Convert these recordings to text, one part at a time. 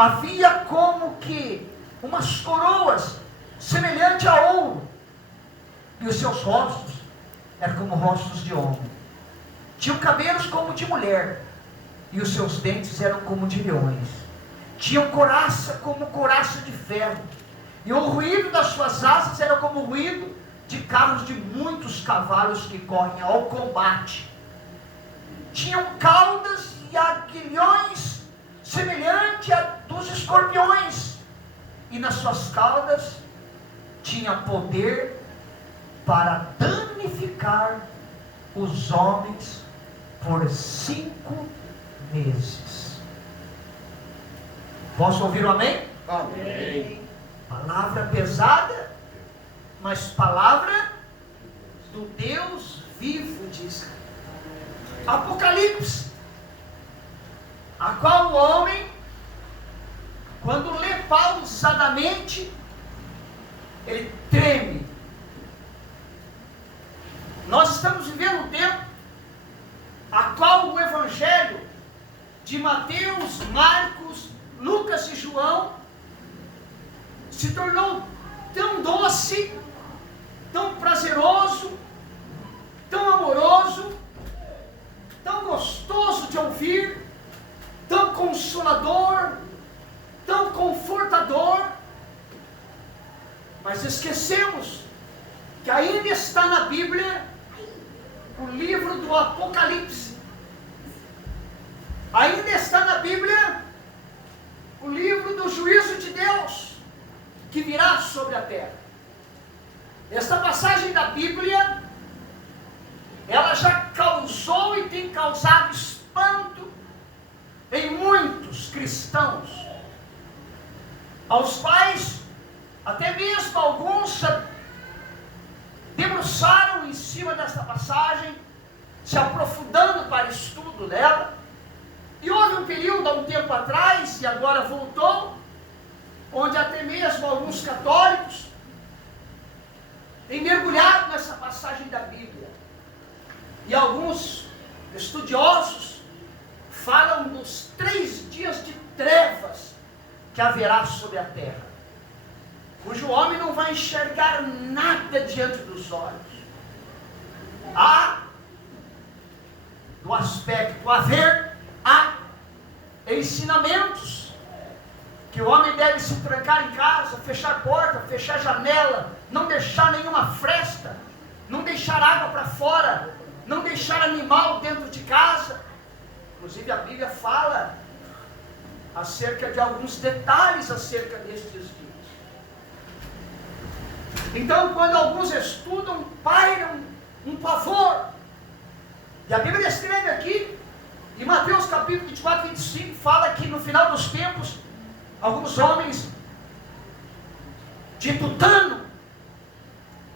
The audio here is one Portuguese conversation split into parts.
havia como que umas coroas semelhante a ouro, e os seus rostos eram como rostos de homem. Tinham cabelos como de mulher, e os seus dentes eram como de leões. Tinham couraça como couraça de ferro, e o ruído das suas asas era como o ruído de carros de muitos cavalos que correm ao combate. Tinham caudas e aguilhões semelhante a dos escorpiões, e nas suas caudas tinha poder para danificar os homens por 5 meses. Posso ouvir um amém? Amém. Palavra pesada, mas palavra do Deus vivo, diz Apocalipse, a qual o homem, quando lê pausadamente, ele treme. Nós estamos vivendo um tempo a qual o Evangelho de Mateus, Marcos, Lucas e João se tornou tão doce, tão prazeroso, tão amoroso, tão gostoso de ouvir, tão consolador, tão confortador, mas esquecemos que ainda está na Bíblia o livro do Apocalipse. Ainda está na Bíblia o livro do juízo de Deus que virá sobre a terra. Esta passagem da Bíblia, ela já causou e tem causado espanto em muitos cristãos, aos quais até mesmo alguns se debruçaram em cima desta passagem, se aprofundando para o estudo dela. E houve um período há um tempo atrás, e agora voltou, onde até mesmo alguns católicos têm mergulhado nessa passagem da Bíblia. E alguns estudiosos falam dos 3 dias de trevas que haverá sobre a terra, cujo homem não vai enxergar nada diante dos olhos. Há, do aspecto há ensinamentos que o homem deve se trancar em casa, fechar a porta, fechar a janela, não deixar nenhuma fresta, não deixar água para fora, não deixar animal dentro de casa. Inclusive a Bíblia fala acerca de alguns detalhes acerca destes dias. Então, quando alguns estudam, pairam um pavor. E a Bíblia escreve aqui, em Mateus capítulo 24, 25, fala que no final dos tempos, alguns homens de tutano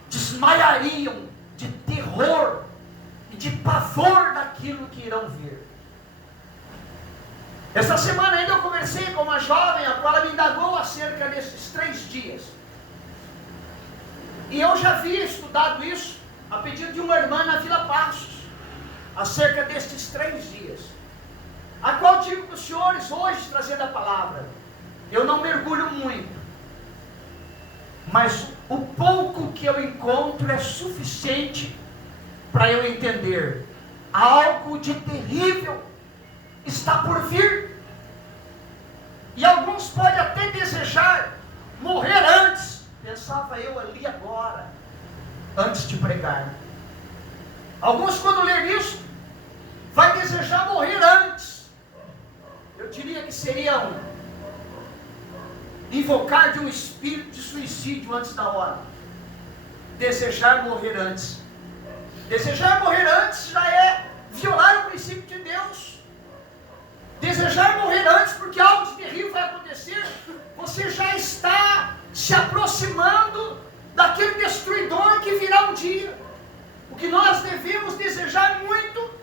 desmaiariam de terror e de pavor daquilo que irão ver. Esta semana ainda eu conversei com uma jovem, a qual me indagou acerca desses 3 dias. E eu já havia estudado isso a pedido de uma irmã na Vila Passos, acerca destes 3 dias, a qual digo para os senhores hoje, trazendo a palavra. Eu não mergulho muito, mas o pouco que eu encontro é suficiente para eu entender. Algo de terrível está por vir, e alguns podem até desejar morrer antes. Pensava eu ali agora, antes de pregar. Alguns, quando ler isso, vai desejar morrer antes. Eu diria que seria invocar de um espírito de suicídio antes da hora. Desejar morrer antes. Desejar morrer antes já é violar o princípio de Deus. Desejar morrer antes porque algo de terrível vai acontecer. Você já está se aproximando daquele destruidor que virá um dia. O que nós devemos desejar muito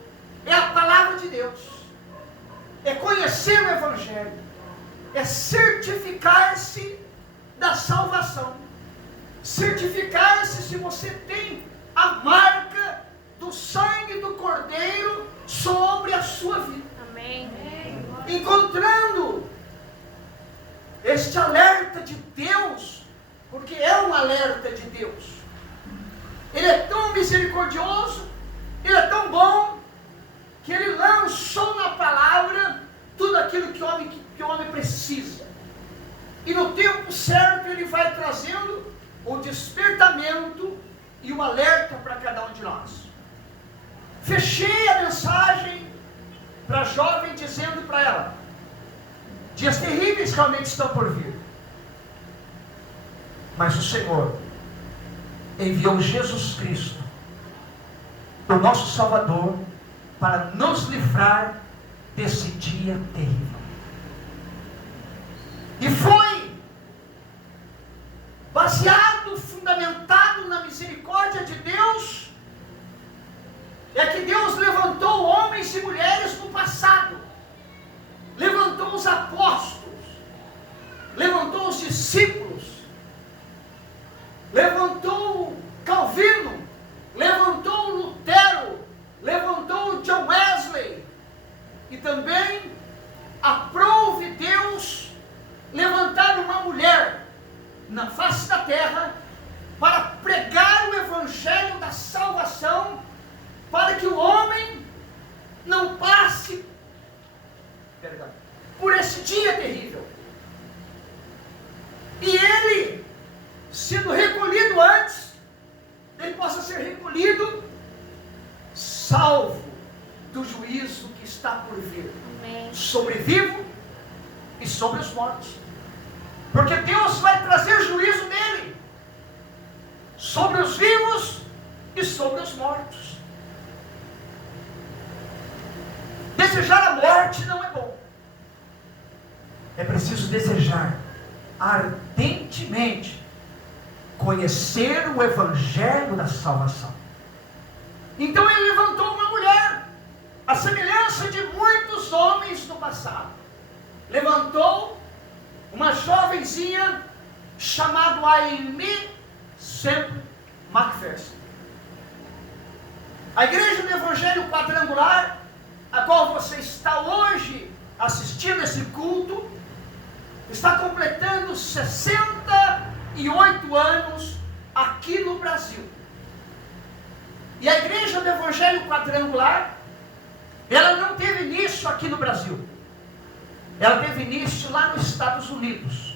é a palavra de Deus, é conhecer o Evangelho, é certificar-se da salvação, certificar-se se você tem a marca do sangue do Cordeiro sobre a sua vida. Amém. Encontrando este alerta de Deus, porque é um alerta de Deus. Ele é tão misericordioso, Ele é tão bom, que Ele lançou na palavra tudo aquilo que o homem precisa. E no tempo certo Ele vai trazendo o despertamento e o alerta para cada um de nós. Fechei a mensagem para a jovem dizendo para ela: dias terríveis realmente estão por vir. Mas o Senhor enviou Jesus Cristo, o nosso Salvador, para nos livrar desse dia terrível. E foi baseado, fundamentado na misericórdia de Deus, é que Deus levantou homens e mulheres no passado, levantou os apóstolos, levantou os discípulos, levantou Calvino, levantou Lutero, levantou John Wesley, e também aprove Deus levantar uma mulher na face da terra para pregar o evangelho da salvação, para que o homem não passe por esse dia terrível. E ele, sendo recolhido antes, ele possa ser recolhido, salvo do juízo que está por vir. Amém. Sobre vivo e sobre os mortos. Porque Deus vai trazer juízo dele sobre os vivos e sobre os mortos. Desejar a morte não é bom. É preciso desejar ardentemente conhecer o evangelho da salvação. Então ele levantou uma mulher, a semelhança de muitos homens do passado. Levantou uma jovenzinha chamada Aimee Semple McPherson. A igreja do Evangelho Quadrangular, a qual você está hoje assistindo esse culto, está completando 68 anos aqui no Brasil. E a igreja do Evangelho Quadrangular, ela não teve início aqui no Brasil. Ela teve início lá nos Estados Unidos,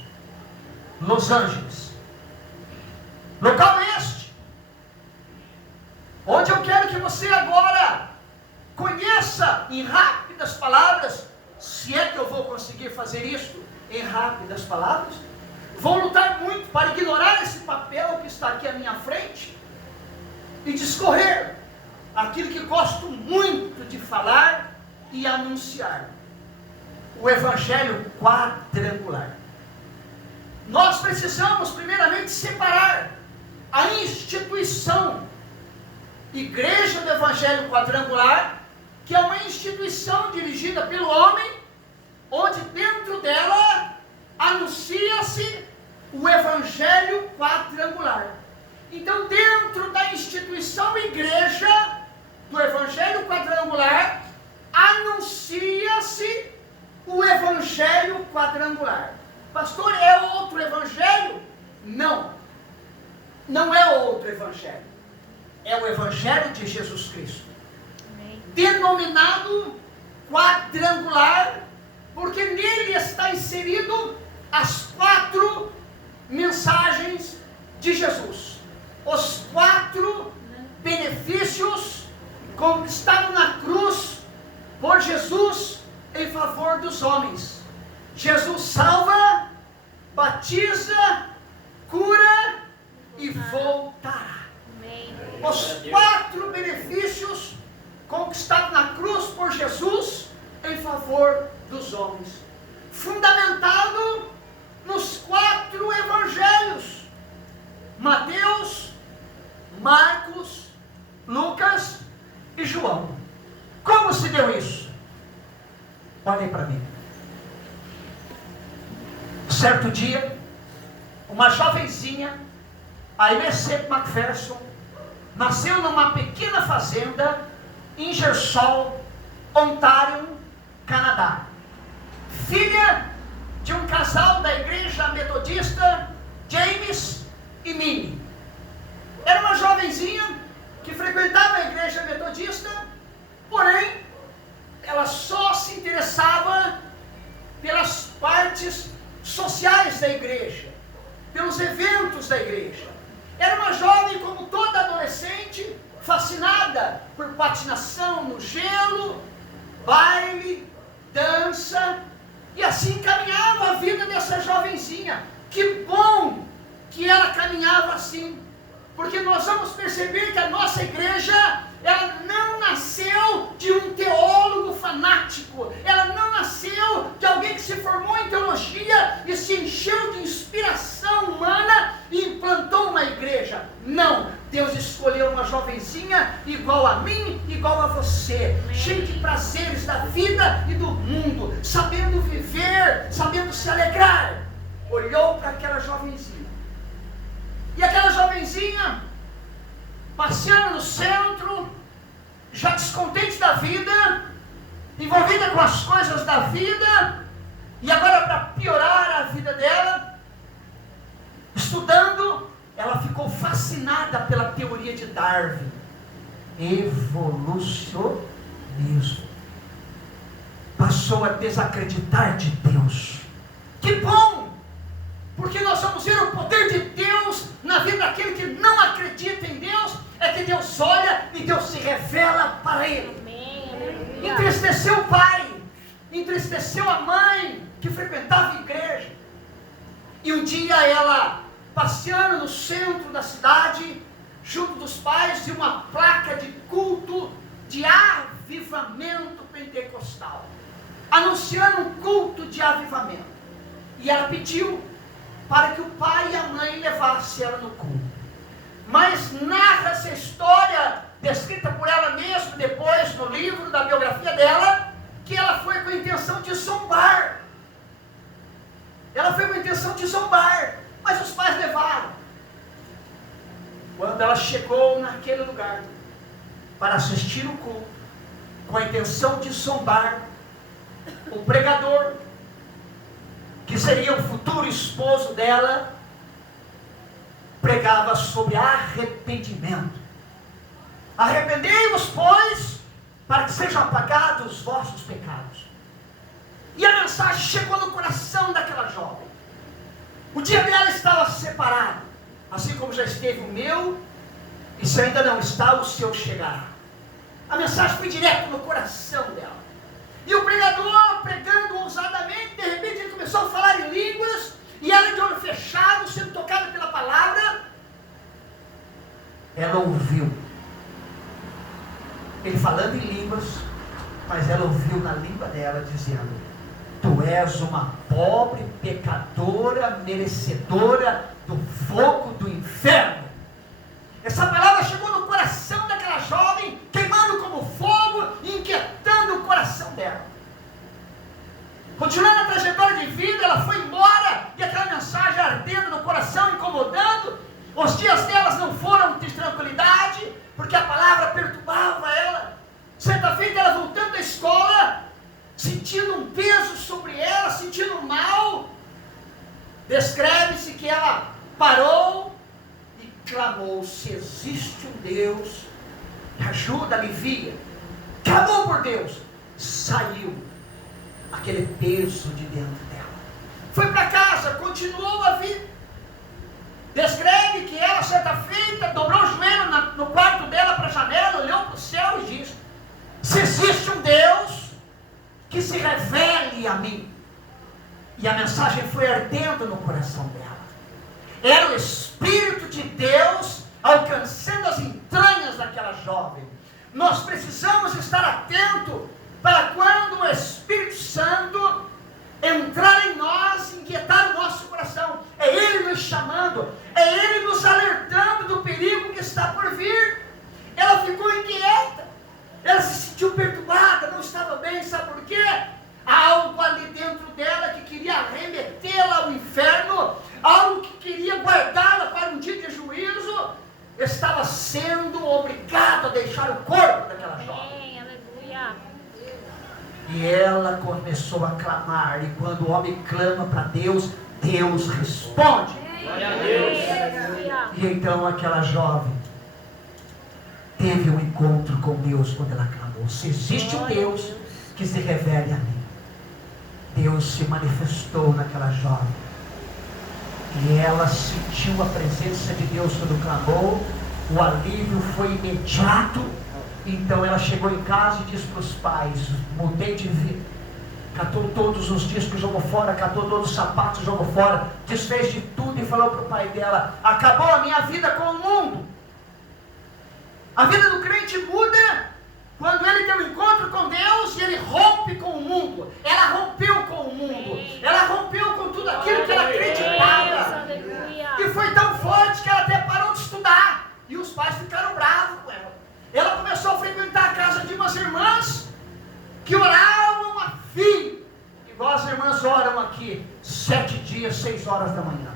Los Angeles. Local este, onde eu quero que você agora conheça em rápidas palavras, se é que eu vou conseguir fazer isso em rápidas palavras. Vou lutar muito para ignorar esse papel que está aqui à minha frente e discorrer aquilo que gosto muito de falar e anunciar: o Evangelho Quadrangular. Nós precisamos primeiramente separar a instituição Igreja do Evangelho Quadrangular, que é uma instituição dirigida pelo homem, onde dentro dela anuncia-se o Evangelho Quadrangular. Então, dentro da instituição Igreja do Evangelho Quadrangular, anuncia-se o Evangelho Quadrangular. Pastor, é outro Evangelho? Não, não é outro Evangelho. É o Evangelho de Jesus Cristo. Amém. Denominado quadrangular, porque nele está inserido as 4 mensagens de Jesus. Os 4 benefícios conquistados na cruz por Jesus em favor dos homens. Jesus salva, batiza, cura e voltará. Os 4 benefícios conquistados na cruz por Jesus em favor dos homens, fundamentado nos 4 evangelhos: Mateus, Marcos, Lucas e João. Como se deu isso? Olhem para mim. Certo dia, uma jovenzinha, a Aimee Semple McPherson, nasceu numa pequena fazenda em Ingersoll, Ontário, Canadá. Filha de um casal da igreja metodista, James e Minnie. Era uma jovenzinha que frequentava a igreja metodista, porém, ela só se interessava pelas partes sociais da igreja, pelos eventos da igreja. Era uma jovem, como toda adolescente, fascinada por patinação no gelo, baile, dança, e assim caminhava a vida dessa jovenzinha. Que bom que ela caminhava assim, porque nós vamos perceber que a nossa igreja, ela não nasceu de um teólogo fanático, ela não nasceu de alguém que se formou em teologia e se encheu de inspiração humana e implantou uma igreja. Não, Deus escolheu uma jovenzinha igual a mim, igual a você, cheia de prazeres da vida e do mundo, sabendo viver, sabendo se alegrar. Olhou para aquela jovenzinha, e aquela jovenzinha, passeando no centro, já descontente da vida, envolvida com as coisas da vida, e agora, para piorar a vida dela, estudando, ela ficou fascinada pela teoria de Darwin, evolucionismo. Passou a desacreditar de Deus. Que bom! Porque nós vamos ver o poder de Deus na vida daquele que não acredita em Deus. É que Deus olha e Deus se revela para ele. Amém. Entristeceu o pai, entristeceu a mãe que frequentava a igreja. E um dia ela, passeando no centro da cidade, junto dos pais, viu uma placa de culto de avivamento pentecostal, anunciando um culto de avivamento. E ela pediu para que o pai e a mãe levassem ela no culto. Mas narra-se a história, descrita por ela mesma depois no livro da biografia dela, que ela foi com a intenção de zombar. Ela foi com a intenção de zombar, mas os pais levaram. Quando ela chegou naquele lugar para assistir o culto, com a intenção de zombar, o pregador, que seria o futuro esposo dela, pregava sobre arrependimento. Arrependei-vos, pois, para que sejam apagados os vossos pecados. E a mensagem chegou no coração daquela jovem. O dia dela estava separado, assim como já esteve o meu, e se ainda não está, o seu chegará. A mensagem foi direto no coração dela. E o pregador, pregando ousadamente, de repente ele começou a falar em línguas, e ela de olho fechado, sendo tocada pela palavra, ela ouviu ele falando em línguas, mas ela ouviu na língua dela dizendo: tu és uma pobre pecadora, merecedora do fogo do inferno. Essa palavra chegou no coração daquela jovem, queimando como fogo e inquietando o coração dela. Continuando a trajetória de vida, ela foi embora, e aquela mensagem ardendo no coração, incomodando. Os dias delas não foram de tranquilidade, porque a palavra perturbava ela. Certa feita, ela voltando da escola, sentindo um peso sobre ela, sentindo mal, descreve-se que ela parou e clamou: se existe um Deus, ajuda, alivia. Clamou por Deus, saiu aquele peso de dentro dela. Foi para casa, continuou a vida. Descreve que ela, certa feita, dobrou o joelho no quarto dela para a janela, olhou para o céu e disse: se existe um Deus, que se revele a mim. E a mensagem foi ardendo no coração dela. Era o Espírito de Deus alcançando as entranhas daquela jovem. Nós precisamos estar atentos para quando o Espírito Santo entrar em nós, inquietar o nosso coração. É Ele nos chamando, é Ele nos alertando do perigo que está por vir. Ela ficou inquieta, ela se sentiu perturbada, não estava bem, sabe por quê? Algo ali dentro dela que queria arremetê-la ao inferno, algo que queria guardá-la para um dia de juízo, estava sendo obrigado a deixar o corpo daquela jovem. Aleluia. E ela começou começou a clamar. E quando o homem clama para Deus, Deus responde. Glória a Deus. E então aquela jovem teve um encontro com Deus quando ela clamou. Se existe um Deus que se revele a mim, Deus se manifestou naquela jovem. E ela sentiu a presença de Deus quando clamou. O alívio foi imediato. Então ela chegou em casa e disse para os pais: mudei de vida. Catou todos os discos, jogou fora. Catou todos os sapatos, jogou fora. Desfez de tudo e falou para o pai dela: acabou a minha vida com o mundo. A vida do crente muda quando ele tem um encontro com Deus e ele rompe com o mundo. Ela rompeu com o mundo. Ela rompeu com tudo aquilo que ela acreditava. E foi tão forte que ela até parou de estudar. E os pais ficaram bravos com ela. Ela começou a frequentar a casa de umas irmãs que oravam a fim. Igual as irmãs oram aqui, 7 dias, 6 horas da manhã.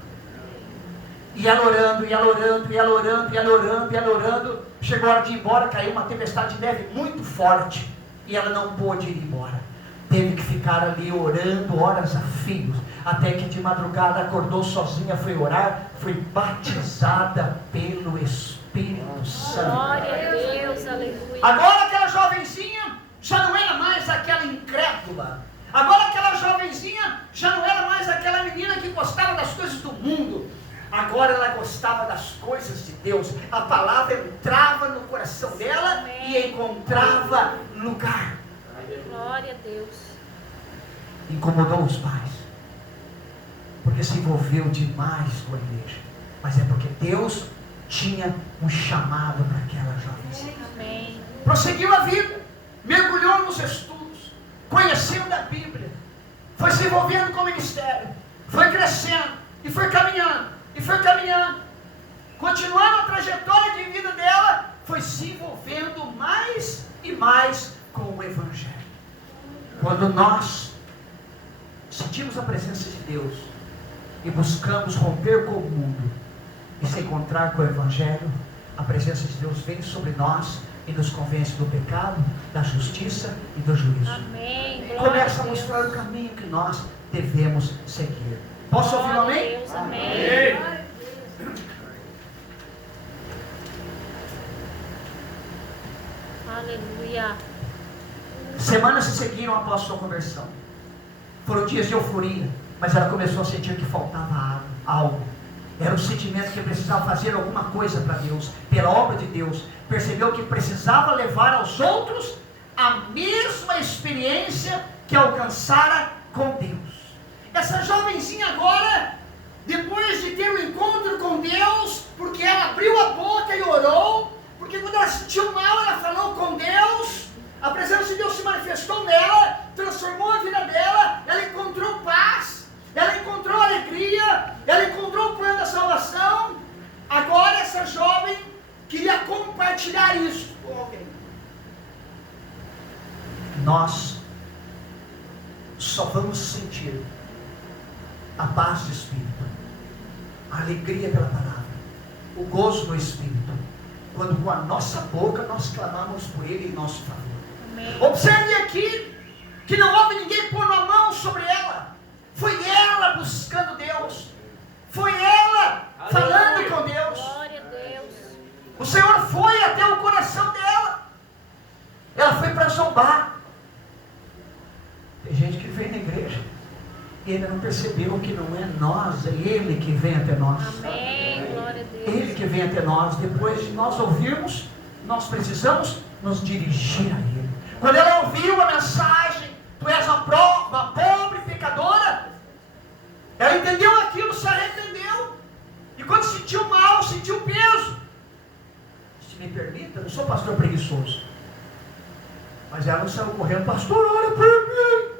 E ela orando, e ela orando, e ela orando, e ela orando, e ela orando. Chegou a hora de ir embora, caiu uma tempestade de neve muito forte. E ela não pôde ir embora. Teve que ficar ali orando horas a fio. Até que de madrugada acordou sozinha, foi orar, foi batizada pelo Espírito Santo. Glória a Deus, aleluia. Agora aquela jovenzinha já não era mais aquela incrédula. Agora aquela jovenzinha já não era mais aquela menina que gostava das coisas do mundo. Agora ela gostava das coisas de Deus. A palavra entrava no coração dela e encontrava lugar. Glória a Deus. Incomodou os pais, porque se envolveu demais com a igreja. Mas é porque Deus tinha um chamado para aquela jovenzinha. Amém. Prosseguiu a vida, mergulhou nos estudos, conheceu da Bíblia, foi se envolvendo com o ministério, foi crescendo e foi caminhando. E foi caminhando, continuando a trajetória de vida dela, foi se envolvendo mais e mais com o Evangelho. Quando nós sentimos a presença de Deus e buscamos romper com o mundo e se encontrar com o Evangelho, a presença de Deus vem sobre nós e nos convence do pecado, da justiça e do juízo. Amém. Começa a mostrar o caminho que nós devemos seguir. Posso ouvir um amém? Deus, amém. Aleluia. Semanas se seguiram após sua conversão. Foram dias de euforia, mas ela começou a sentir que faltava algo. Era um sentimento que precisava fazer alguma coisa para Deus, pela obra de Deus. Percebeu que precisava levar aos outros a mesma experiência que alcançara com Deus. Essa jovenzinha agora, depois de ter um encontro com Deus, porque ela abriu a boca e orou, porque quando ela sentiu mal, ela falou com Deus, a presença de Deus se manifestou nela, transformou a vida dela, ela encontrou paz, ela encontrou alegria, ela encontrou o plano da salvação. Agora essa jovem queria compartilhar isso com alguém. Nós só vamos sentir a paz do Espírito, a alegria pela palavra, o gozo do Espírito, quando com a nossa boca nós clamamos por Ele em nosso favor. Amém. Observe aqui que não houve ninguém pondo a mão sobre ela. Foi ela buscando Deus, foi ela falando com Deus. Glória a Deus. O Senhor foi até o coração dela. Ela foi para zombar. Tem gente que vem na igreja e ainda não percebeu que não é nós, é Ele que vem até nós. Amém. Glória a Deus. Ele que vem até nós. Depois de nós ouvirmos, nós precisamos nos dirigir a Ele. Quando ela ouviu a mensagem, tu és uma pobre pecadora, ela entendeu aquilo, se arrependeu. E quando sentiu mal, sentiu peso. Se me permita, eu não sou pastor preguiçoso, mas ela não saiu correndo: pastor, ora por mim.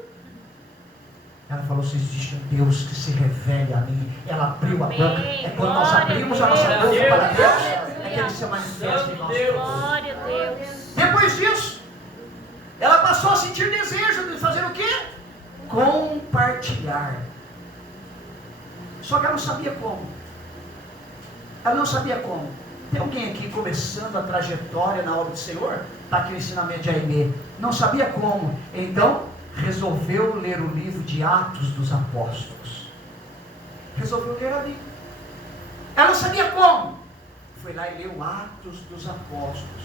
Ela falou: se existe um Deus que se revele a mim. Ela abriu a boca. É quando nós abrimos a nossa boca para Deus, é que Ele se manifesta em nós. Glória a Deus. Depois disso, ela passou a sentir desejo de fazer o quê? Compartilhar. Só que ela não sabia como. Ela não sabia como. Tem alguém aqui começando a trajetória na obra do Senhor? Está aqui o ensinamento de Aimee. Não sabia como. Então, resolveu ler o livro de Atos dos Apóstolos. Resolveu ler ali. Ela não sabia como. Foi lá e leu Atos dos Apóstolos.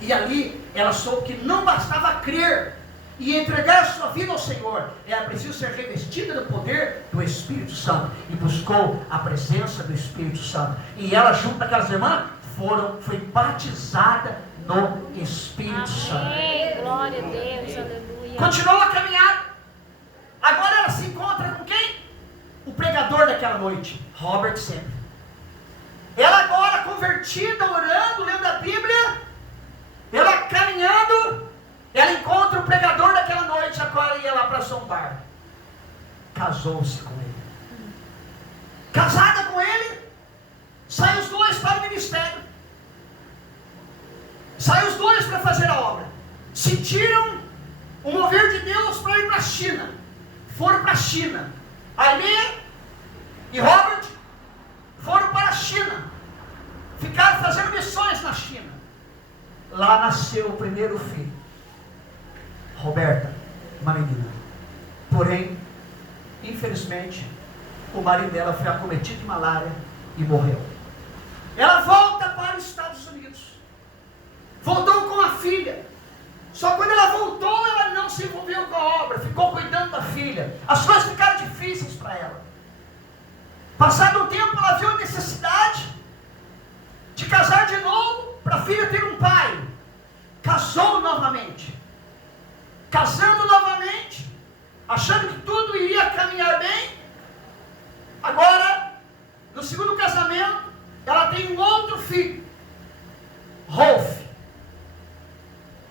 E ali ela soube que não bastava crer e entregar a sua vida ao Senhor. Era preciso ser revestida do poder do Espírito Santo. E buscou a presença do Espírito Santo. E ela, junto com aquelas irmãs, foi batizada no Espírito Santo. Amém. Glória a Deus. Aleluia. Continuou a caminhada. Agora ela se encontra com quem? O pregador daquela noite, Robert Semple. Ela agora convertida, orando, lendo a Bíblia, ela caminhando, ela encontra o pregador daquela noite, agora ia lá para zombar. Casou-se com ele. Casada com ele, saem os dois para o ministério. Saem os dois para fazer a obra. Sentiram o mover de Deus para ir para a China. Foram para a China. Aimee e Robert foram para a China. Ficaram fazendo missões na China. Lá nasceu o primeiro filho. Roberta, uma menina. Porém, infelizmente, o marido dela foi acometido de malária e morreu. Ela volta para os Estados Unidos. Voltou com a filha. Só quando ela voltou, ela não se envolveu com a obra. Ficou cuidando da filha. As coisas ficaram difíceis para ela. Passado um tempo, ela viu a necessidade de casar de novo para a filha ter um pai. Casou novamente. Casando novamente, achando que tudo iria caminhar bem. Agora, no segundo casamento, ela tem um outro filho, Rolf.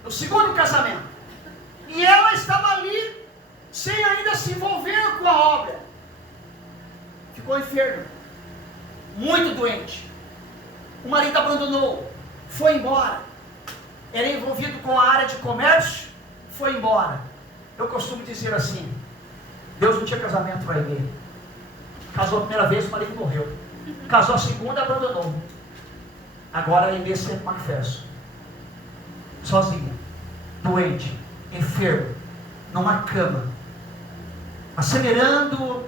No segundo casamento. E ela estava ali, sem ainda se envolver com a obra. Ficou enferma, muito doente. O marido abandonou, foi embora. Era envolvido com a área de comércio, foi embora. Eu costumo dizer assim: Deus não tinha casamento para ele. Casou a primeira vez, o marido morreu. Casou a segunda, abandonou. Agora a Aimee Semple McPherson, sozinha, doente, enferma, numa cama, acelerando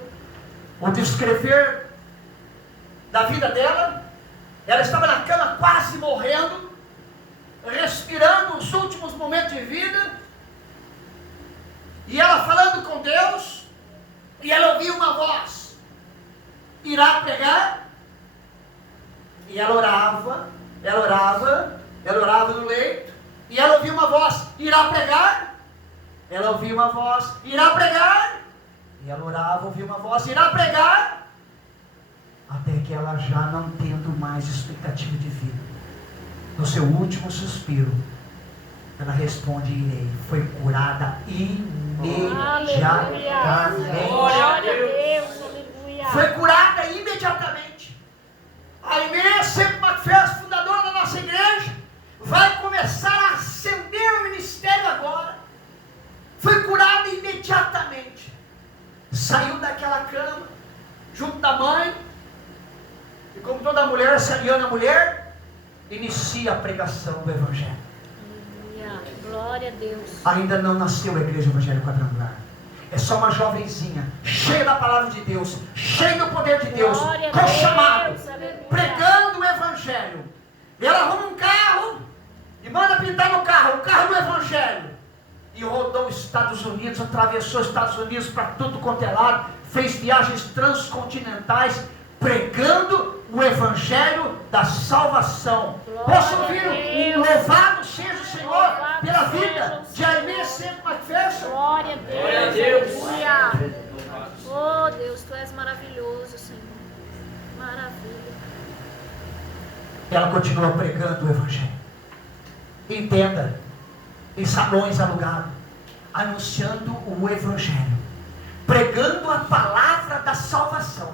o descrever da vida dela. Ela estava na cama quase morrendo, respirando os últimos momentos de vida, e ela falando com Deus, e ela ouviu uma voz: irá pregar. E ela orava no leito, e ela ouviu uma voz: irá pregar. Ela ouviu uma voz: irá pregar. E ela orava, ouvia uma voz: irá pregar. Até que ela, já não tendo mais expectativa de vida, no seu último suspiro, ela responde: irei. Foi curada imediatamente. Glória a Deus, aleluia. Foi curada imediatamente. A Aimee Semple McPherson, fundadora da nossa igreja, vai começar a ascender o ministério agora. Foi curada imediatamente. Saiu daquela cama, junto da mãe, e como toda mulher, se aliando à mulher, inicia a pregação do Evangelho. Aleluia. Glória a Deus. Ainda não nasceu a igreja Evangelho Quadrangular. É só uma jovenzinha, cheia da palavra de Deus, cheia do poder de Deus, Glória a com Deus, chamado, aleluia. pregando o Evangelho. Ela arruma um carro e manda pintar no carro, o carro do Evangelho. E rodou os Estados Unidos, atravessou os Estados Unidos para tudo quanto é lado, fez viagens transcontinentais, pregando o Evangelho da salvação. Posso ouvir um louvado seja o Senhor pela vida de Aimee Semple McPherson? Glória a Deus. Aleluia. Oh Deus, tu és maravilhoso, Senhor. Maravilha. Ela continua pregando o Evangelho. Entenda, em salões alugados, anunciando o Evangelho, pregando a palavra da salvação.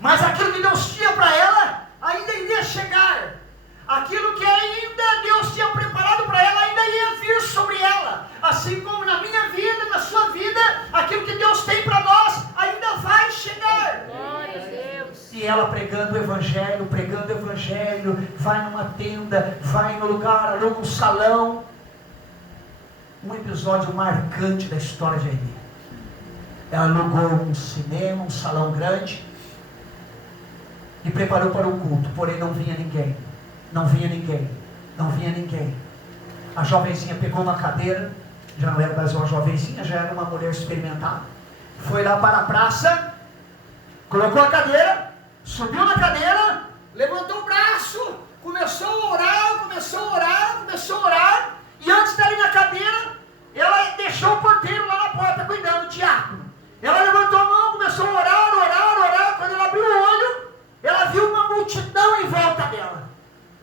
Mas aquilo que Deus tinha para ela ainda iria chegar. Aquilo que ainda Deus tinha preparado para ela ainda ia vir sobre ela. Assim como na minha vida, na sua vida, aquilo que Deus tem para nós ainda vai chegar. Glória a Deus. E ela pregando o Evangelho, vai numa tenda, vai no lugar, aluga um salão. um episódio marcante da história de Eli. Ela alugou um cinema, um salão grande, e preparou para o culto, porém não vinha ninguém. Não vinha ninguém. Não vinha ninguém. A jovenzinha pegou uma cadeira, já não era mais uma jovenzinha, já era uma mulher experimentada. Foi lá para a praça, colocou a cadeira, subiu na cadeira, levantou o braço, começou a orar, começou a orar, começou a orar, e antes de ir na cadeira, ela deixou o porteiro lá na porta cuidando, o diácono. Ela levantou a mão, começou a orar, orar, orar. Quando ela abriu o olho, ela viu uma multidão em volta dela.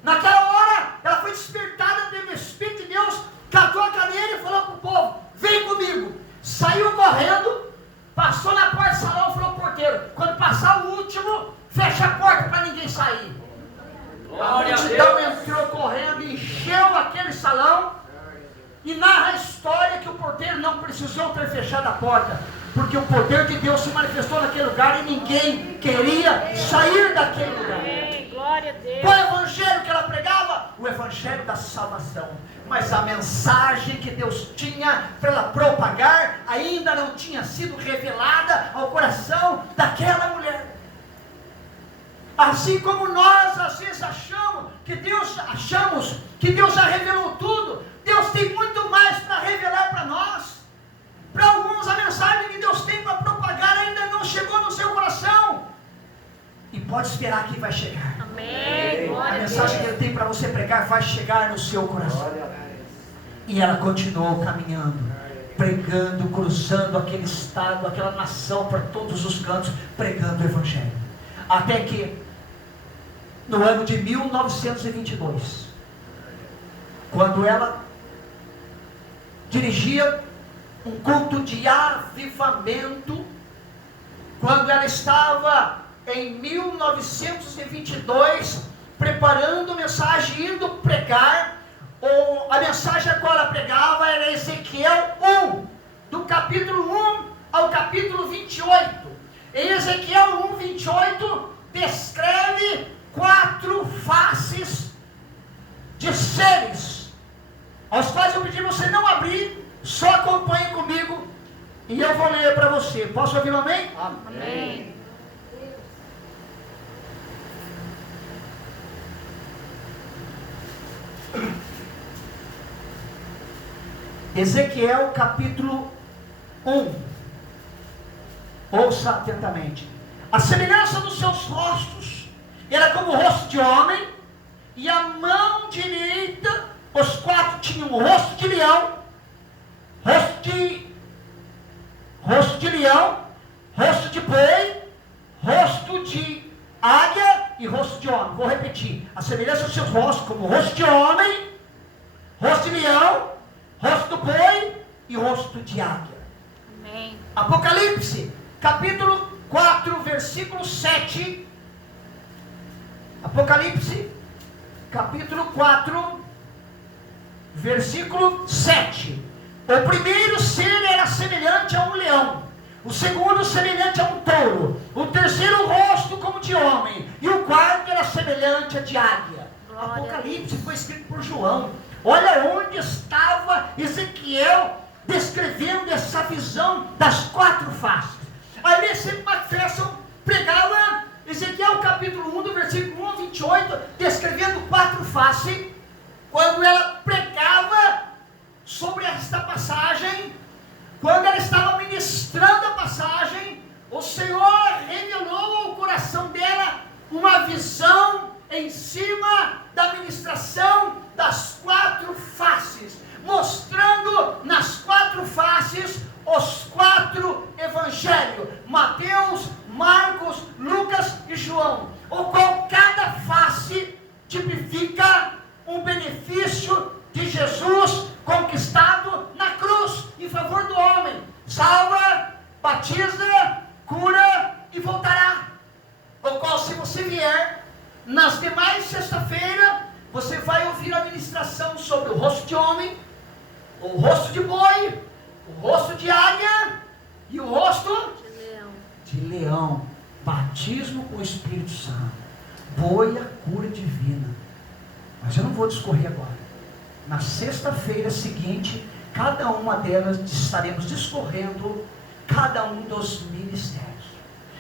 Naquela hora, ela foi despertada pelo Espírito de Deus, catou a cadeira e falou para o povo: vem comigo. Saiu correndo, passou na porta do salão e falou ao porteiro: quando passar o último, fecha a porta para ninguém sair. A multidão entrou correndo, encheu aquele salão, e narra a história que o porteiro não precisou ter fechado a porta, porque o poder de Deus se manifestou naquele lugar e ninguém queria sair daquele lugar. Glória a Deus. Qual é o evangelho que ela pregava? O evangelho da salvação. Mas a mensagem que Deus tinha para ela propagar ainda não tinha sido revelada ao coração daquela mulher. Assim como nós às vezes achamos que Deus já revelou tudo, Deus tem muito mais para revelar para nós. Para alguns a mensagem que Deus tem para propagar ainda não chegou no seu coração. E pode esperar que vai chegar. Amém. A mensagem que Ele tem para você pregar vai chegar no seu coração. E ela continuou caminhando, pregando, cruzando aquele estado, aquela nação, para todos os cantos, pregando o Evangelho. Até que, no ano de 1922, quando ela dirigia um culto de avivamento, quando ela estava em 1922 preparando mensagem, indo pregar, a mensagem a qual ela pregava era Ezequiel 1, do capítulo 1 ao capítulo 28. Em Ezequiel 1, 28 descreve 4 faces de seres, aos quais eu pedi você não abrir, só acompanhe comigo e eu vou ler para você. Posso ouvir um amém? Amém. Ezequiel capítulo 1. Ouça atentamente. A semelhança dos seus rostos era como o rosto de homem, e a mão direita, os 4 tinham o rosto de leão, rosto de leão, rosto de boi, rosto de águia e rosto de homem. Vou repetir. A semelhança dos seus rostos como o rosto de homem, rosto de leão, rosto do boi e rosto de águia. Amém. Apocalipse, capítulo 4, versículo 7. Apocalipse, capítulo 4, versículo 7. O primeiro ser era semelhante a um leão, o segundo semelhante a um touro, o terceiro rosto como de homem, e o quarto era semelhante a de águia. Glória. Apocalipse foi escrito por João. Olha onde estava Ezequiel descrevendo essa visão das 4 faces. Aí esse McPherson pregava Ezequiel capítulo 1, do versículo 1 a 28, descrevendo 4 faces. Quando ela pregava sobre esta passagem, quando ela estava ministrando a passagem, o Senhor revelou ao coração dela uma visão em cima da ministração das 4 faces, mostrando nas 4 faces os 4 evangelhos: Mateus, Marcos, Lucas e João, o qual cada face tipifica um benefício de Jesus conquistado na cruz em favor do homem: salva, batiza, cura e voltará. O qual, se você vier nas demais sexta-feira, você vai ouvir a ministração sobre o rosto de homem, o rosto de boi, o rosto de águia e o rosto de leão. Batismo com o Espírito Santo, boi, a cura divina. Mas eu não vou discorrer agora. Na sexta-feira seguinte, cada uma delas estaremos discorrendo cada um dos ministérios.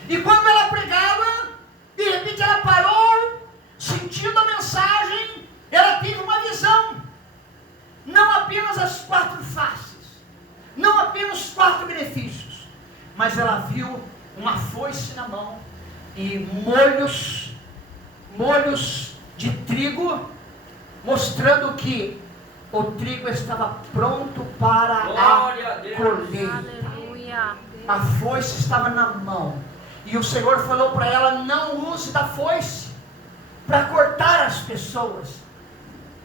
E quando ela pregava, de repente ela parou, sentindo a mensagem, ela teve uma visão. Não apenas as 4 faces, não apenas os 4 benefícios, mas ela viu uma foice na mão e molhos de trigo, mostrando que o trigo estava pronto para a colheita. Aleluia. A foice estava na mão. E o Senhor falou para ela: não use da foice para cortar as pessoas.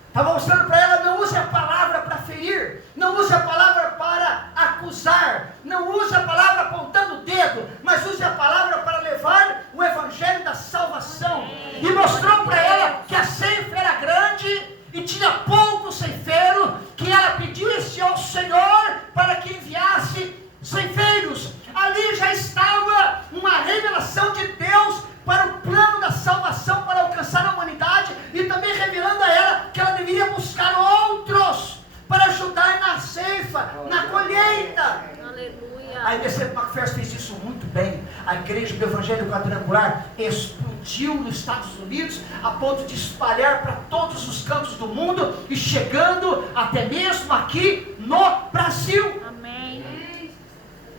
Estava mostrando para ela: não use a palavra para ferir, não use a palavra para acusar, não use a palavra apontando o dedo, mas use a palavra para levar o evangelho da salvação. E mostrou para ela que a ceifa era grande e tinha pouco ceifeiro, que ela pedisse ao Senhor para que enviasse ceifeiros. Ali já estava uma revelação de Deus para o plano da salvação, para alcançar a humanidade, e também revelando a ela que ela deveria buscar outros para ajudar na ceifa, na colheita. Aleluia. A IBC Macpherson fez isso muito bem. A igreja do Evangelho Quadrangular explodiu nos Estados Unidos a ponto de espalhar para todos os cantos do mundo e chegando até mesmo aqui no Brasil. Amém.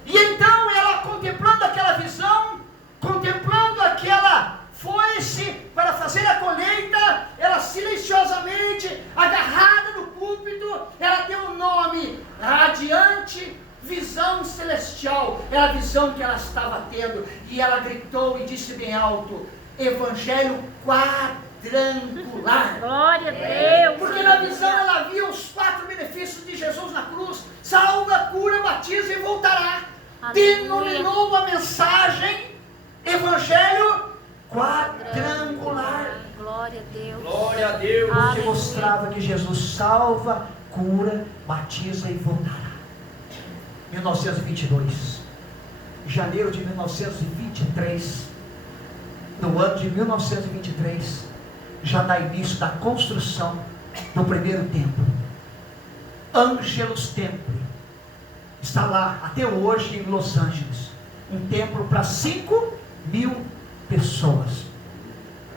E então ela, contemplando aquela visão, contemplando aquela foice para fazer a colheita, ela silenciosamente, agarrada no púlpito, ela deu um nome: radiante visão celestial. Era a visão que ela estava tendo, e ela gritou e disse bem alto: evangelho quadrangular. Glória a Deus. Porque na visão ela viu os 4 benefícios de Jesus na cruz: salva, cura, batiza e voltará. Denominou a mensagem evangelho quadrangular. Glória a Deus. Glória a Deus. Que mostrava que Jesus salva, cura, batiza e voltará. 1922, janeiro de 1923, no ano de 1923, já dá início da construção do primeiro templo, Angelus Temple. Está lá até hoje em Los Angeles, um templo para 5.000 pessoas,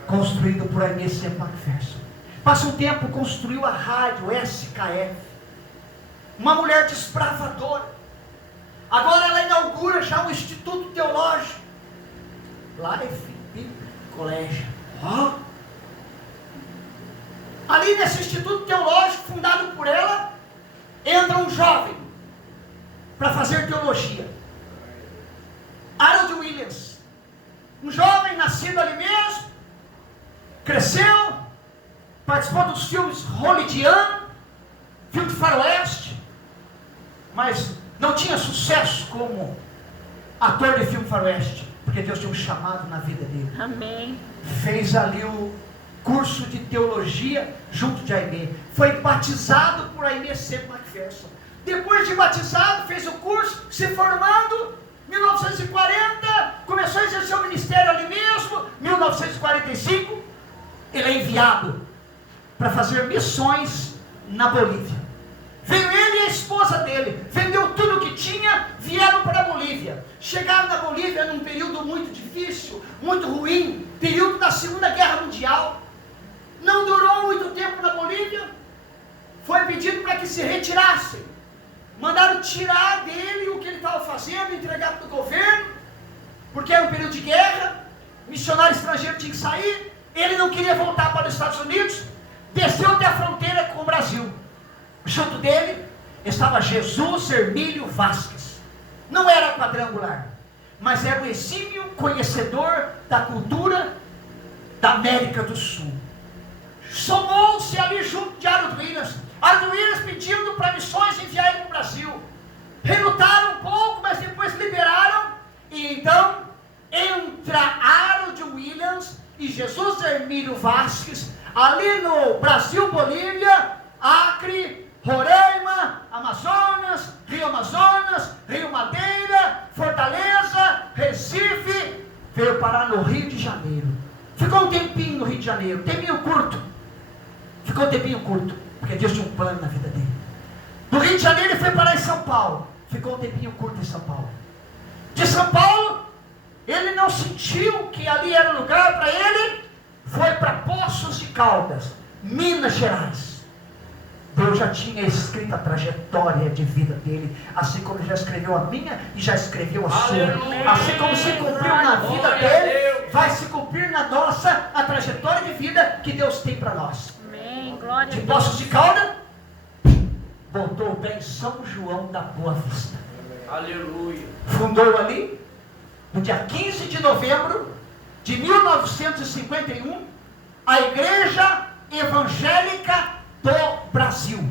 construído por A.M.C. Macpherson. Passa um tempo, construiu a rádio SKF, uma mulher desbravadora. Agora ela inaugura já um instituto teológico, Life Bible College. Ali nesse instituto teológico fundado por ela, entra um jovem para fazer teologia, Harold Williams, um jovem nascido ali mesmo, cresceu, participou dos filmes hollywoodianos, filme de faroeste, mas não tinha sucesso como ator de filme faroeste, porque Deus tinha um chamado na vida dele. Amém. Fez ali o curso de teologia junto de A.M. Foi batizado por A.M.C. Macpherson. Depois de batizado, fez o curso, se formando, 1940, começou a exercer o ministério ali mesmo. 1945, ele é enviado para fazer missões na Bolívia. Veio ele e a esposa dele, vendeu tudo o que tinha, vieram para a Bolívia. Chegaram na Bolívia num período muito difícil, muito ruim, período da Segunda Guerra Mundial. Não durou muito tempo na Bolívia, foi pedido para que se retirassem. Mandaram tirar dele o que ele estava fazendo, entregar para o governo, porque era um período de guerra, missionário estrangeiro tinha que sair, ele não queria voltar para os Estados Unidos, desceu até a fronteira com o Brasil. Junto dele estava Jesus Hermílio Vasquez. Não era quadrangular, mas era um exímio conhecedor da cultura da América do Sul. Somou-se ali junto de Harold Williams. Harold Williams pedindo para missões enviar ele para o Brasil. Relutaram um pouco, mas depois liberaram. E então entra Harold Williams e Jesus Hermílio Vasquez ali no Brasil, Bolívia, Acre, Roraima, Amazonas, Rio Madeira, Fortaleza, Recife. Veio parar no Rio de Janeiro. Ficou um tempinho no Rio de Janeiro, tempinho curto. Ficou um tempinho curto, porque Deus tinha um plano na vida dele. Do Rio de Janeiro ele foi parar em São Paulo. Ficou um tempinho curto em São Paulo. De São Paulo, ele não sentiu que ali era o lugar para ele. Foi para Poços de Caldas, Minas Gerais. Deus já tinha escrito a trajetória de vida dele, assim como já escreveu a minha e já escreveu a sua. Assim como se cumpriu na vida dele, vai se cumprir na nossa a trajetória de vida que Deus tem para nós. Amém. Glória De a Deus. Poços de Caldas, botou o pé em São João da Boa Vista. Aleluia. Fundou ali, no dia 15 de novembro de 1951, a Igreja Evangélica do Brasil.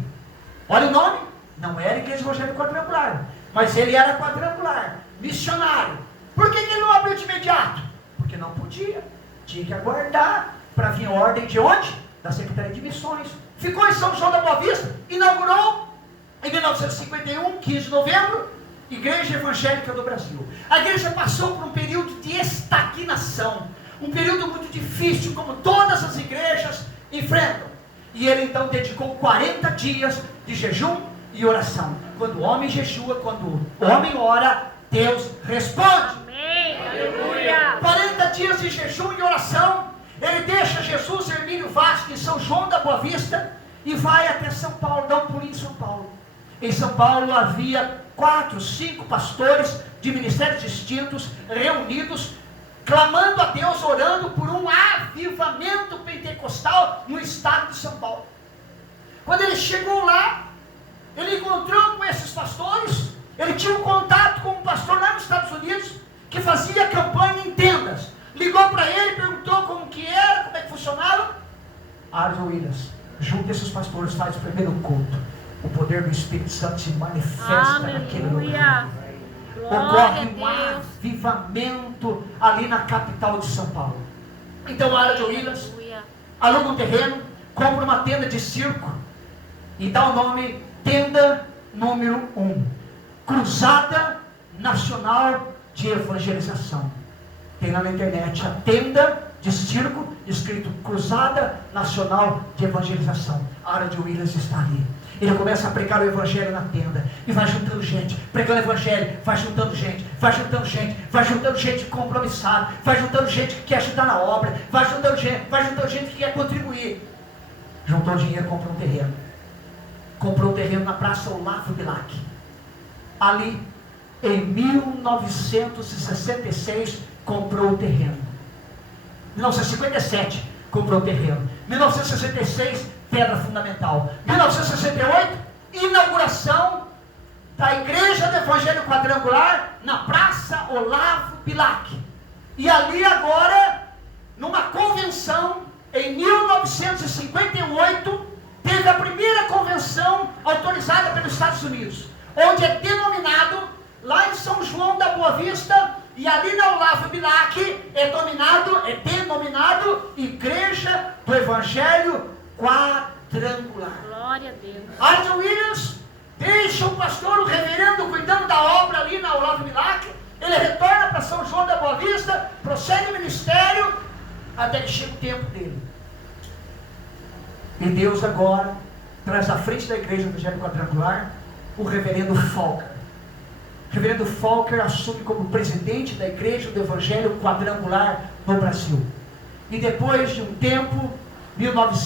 Olha o nome, não era Igreja Evangélica Quadrangular, mas ele era quadrangular, missionário. Por que ele não abriu de imediato? Porque não podia, tinha que aguardar para vir a ordem de onde? Da Secretaria de Missões. Ficou em São João da Boa Vista, inaugurou em 1951, 15 de novembro, Igreja Evangélica do Brasil. A igreja passou por um período de estagnação, um período muito difícil, como todas as igrejas enfrentam. E ele então dedicou 40 dias de jejum e oração. Quando o homem jejua, quando o homem ora, Deus responde. Amém. Aleluia. 40 dias de jejum e oração. Ele deixa Jesus Hermínio Vasco em São João da Boa Vista e vai até São Paulo, dá um pulinho em São Paulo. Em São Paulo havia 4, 5 pastores de ministérios distintos reunidos, clamando a Deus, orando por um avivamento pentecostal no estado de São Paulo. Quando ele chegou lá, ele encontrou com esses pastores. Ele tinha um contato com um pastor lá nos Estados Unidos que fazia campanha em tendas. Ligou para ele, perguntou como que era, como é que funcionava. Arthur Williams, junto esses pastores, faz o primeiro culto. O poder do Espírito Santo se manifesta naquele lugar. Ocorre um avivamento ali na capital de São Paulo. Então Arthur Williams aluga um terreno, compra uma tenda de circo e dá o nome Tenda número 1, Cruzada Nacional de Evangelização. Tem lá na internet a tenda de circo, escrito Cruzada Nacional de Evangelização. Arthur Williams está ali. Ele começa a pregar o evangelho na tenda e vai juntando gente, pregando o evangelho, vai juntando gente, vai juntando gente, vai juntando gente compromissada, vai juntando gente que quer ajudar na obra, vai juntando gente que quer contribuir. Juntou dinheiro, comprou um terreno. Comprou um terreno na Praça Olavo Bilac. Ali, em 1966, comprou o terreno. 1957, comprou o terreno. 1966, pedra fundamental. 1968, inauguração da Igreja do Evangelho Quadrangular na Praça Olavo Bilac. E ali agora, numa convenção, em 1958, teve a primeira convenção autorizada pelos Estados Unidos, onde é denominado, lá em São João da Boa Vista, e ali na Olavo Bilac, é denominado Igreja do Evangelho Quadrangular. Glória a Deus. Arthur Williams deixa o pastor, o reverendo, cuidando da obra ali na Olavo Bilac. Ele retorna para São João da Boa Vista, prossegue o ministério, até que chega o tempo dele. E Deus agora traz à frente da Igreja do Evangelho Quadrangular o reverendo Falker. O reverendo Falker assume como presidente da Igreja do Evangelho Quadrangular no Brasil. E depois de um tempo, 1900